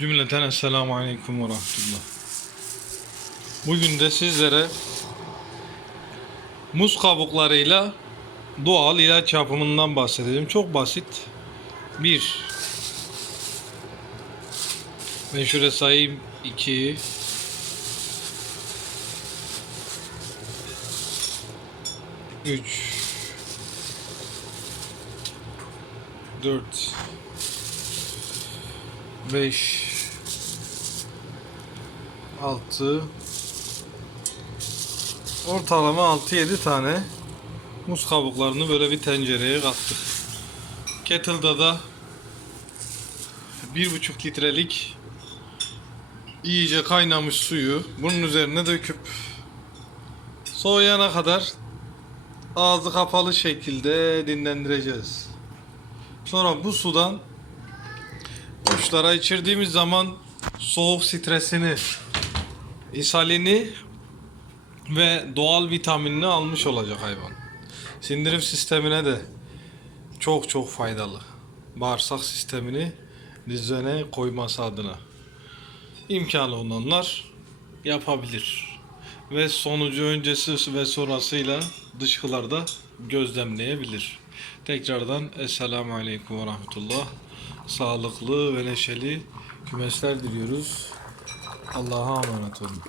Cümleten Esselamu Aleyküm ve Rahmetullah. Bugün de sizlere muz kabuklarıyla doğal ilaç yapımından bahsedeceğim. Çok basit. Bir. Ben şöyle sayayım. 2 3 4 5 6 ortalama 6-7 tane muz kabuklarını böyle bir tencereye kattık. Kettle'da da 1,5 litrelik iyice kaynamış suyu bunun üzerine döküp soğuyana kadar ağzı kapalı şekilde dinlendireceğiz. Sonra bu sudan kuşlara içirdiğimiz zaman soğuk stresini, ishalini ve doğal vitaminini almış olacak hayvan. Sindirim sistemine de çok çok faydalı. Bağırsak sistemini düzene koyması adına. İmkanı olanlar yapabilir. Ve sonucu öncesi ve sonrasıyla dışkılarda gözlemleyebilir. Tekrardan Esselamu Aleyküm ve Rahmetullah. Sağlıklı ve neşeli kümesler diliyoruz. Allah'a emanet olun.